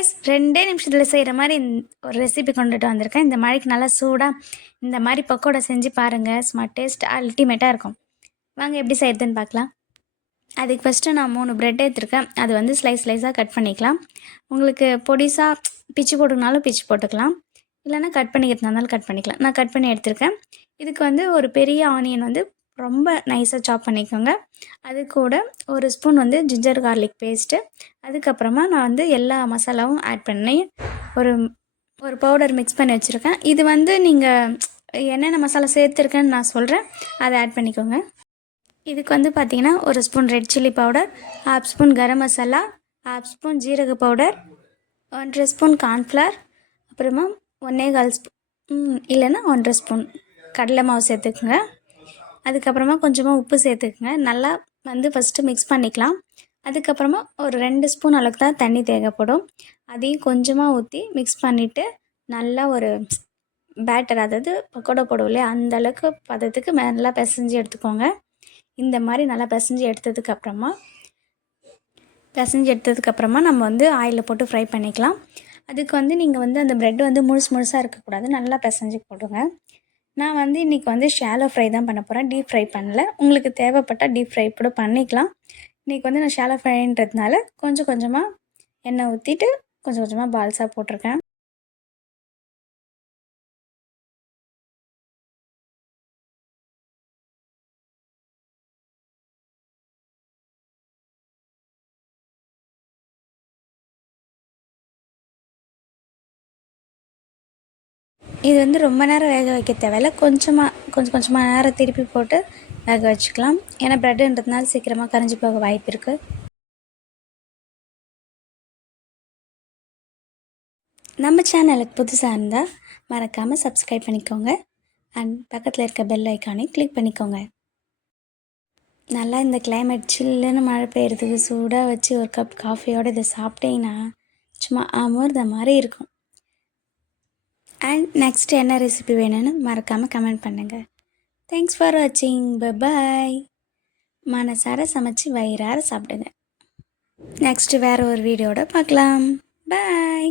Guys 2 நிமிஷத்தில் செய்கிற மாதிரி ஒரு ரெசிபி கொண்டுட்டு வந்திருக்கேன். இந்த மழைக்கு நல்லா சூடாக இந்த மாதிரி பக்கோடா செஞ்சு பாருங்கள். ஸ்மார்ட் டேஸ்ட் அல்டிமேட்டாக இருக்கும். வாங்க எப்படி செய்கிறதுன்னு பார்க்கலாம். அதுக்கு ஃபஸ்ட்டு நான் 3 ப்ரெட் எடுத்துருக்கேன். அது வந்து ஸ்லைஸாக கட் பண்ணிக்கலாம். உங்களுக்கு பொடிசாக பிச்சு போட்டுக்கினாலும் பிச்சு போட்டுக்கலாம், இல்லைனா கட் பண்ணிக்கிறதுனாலும் கட் பண்ணிக்கலாம். நான் கட் பண்ணி எடுத்துருக்கேன். இதுக்கு வந்து ஒரு பெரிய ஆனியன் வந்து ரொம்ப நைஸாக சாப் பண்ணிக்கோங்க. அது கூட ஒரு ஸ்பூன் வந்து ஜிஞ்சர் கார்லிக் பேஸ்ட்டு, அதுக்கப்புறமா நான் வந்து எல்லா மசாலாவும் ஆட் பண்ணி ஒரு ஒரு பவுடர் மிக்ஸ் பண்ணி வச்சுருக்கேன். இது வந்து நீங்கள் என்னென்ன மசாலா சேர்த்துருக்கேன்னு நான் சொல்கிறேன், அதை ஆட் பண்ணிக்கோங்க. இதுக்கு வந்து பார்த்திங்கன்னா ஒரு spoon red chilli powder, 1/2 spoon garam masala, 1/2 spoon ஜீரக பவுடர், 1/2 ஸ்பூன் கார்ன்ஃப்ளவர், அப்புறமா 1/4 ஸ்பூன் இல்லைன்னா 1/2 ஸ்பூன் கடலை மாவு சேர்த்துக்குங்க. அதுக்கப்புறமா கொஞ்சமாக உப்பு சேர்த்துக்குங்க. நல்லா வந்து ஃபஸ்ட்டு மிக்ஸ் பண்ணிக்கலாம். அதுக்கப்புறமா ஒரு 2 ஸ்பூன் அளவுக்கு தான் தண்ணி தேவைப்படும். அதையும் கொஞ்சமாக ஊற்றி மிக்ஸ் பண்ணிவிட்டு நல்லா ஒரு பேட்டர், அதாவது பக்கோடா போடுவோம் இல்லையா, அந்த அளவுக்கு பதத்துக்கு நல்லா பிசைஞ்சு எடுத்துக்கோங்க. இந்த மாதிரி நல்லா பிசைஞ்சு எடுத்ததுக்கப்புறமா நம்ம வந்து ஆயிலில் போட்டு ஃப்ரை பண்ணிக்கலாம். அதுக்கு வந்து நீங்கள் வந்து அந்த ப்ரெட் வந்து முழுசாக இருக்கக்கூடாது, நல்லா பிசைஞ்சு போடுங்க. நான் வந்து இன்றைக்கி வந்து ஷாலோ ஃப்ரை தான் பண்ண போகிறேன், டீப் ஃப்ரை பண்ணல. உங்களுக்கு தேவைப்பட்டால் டீப் ஃப்ரை கூட பண்ணிக்கலாம். இன்றைக்கி வந்து நான் ஷாலோ ஃப்ரைன்றதுனால கொஞ்சம் கொஞ்சமாக எண்ணெய் ஊற்றிட்டு கொஞ்சம் கொஞ்சமாக பால்ஸாக போட்டிருக்கேன். இது வந்து ரொம்ப நேரம் வேக வைக்க தேவையில்லை, கொஞ்சம் கொஞ்சமாக நேரம் திருப்பி போட்டு வேக வச்சுக்கலாம். ஏன்னா ப்ரெட்டுன்றதுனால சீக்கிரமாக கரைஞ்சி போக வாய்ப்பு இருக்குது. நம்ம சேனலுக்கு புதுசாக இருந்தால் மறக்காமல் சப்ஸ்கிரைப் பண்ணிக்கோங்க. அண்ட் பக்கத்தில் இருக்க பெல் ஐக்கானையும் கிளிக் பண்ணிக்கோங்க. நல்லா இந்த கிளைமேட் சில்லுன்னு மழை பெய்யறதுக்கு சூடாக வச்சு ஒரு கப் காஃபியோடு இதை சாப்பிட்டீங்கன்னா சும்மா அமிர்த மாதிரி இருக்கும். அண்ட் நெக்ஸ்ட் என்ன ரெசிபி வேணும்னு மறக்காமல் கமெண்ட் பண்ணுங்கள். தேங்க்ஸ் ஃபார் வாட்சிங். பாய். மனசார சமைச்சு வயிறார சாப்பிடுங்க. நெக்ஸ்ட்டு வேறு ஒரு வீடியோட பார்க்கலாம். பாய்.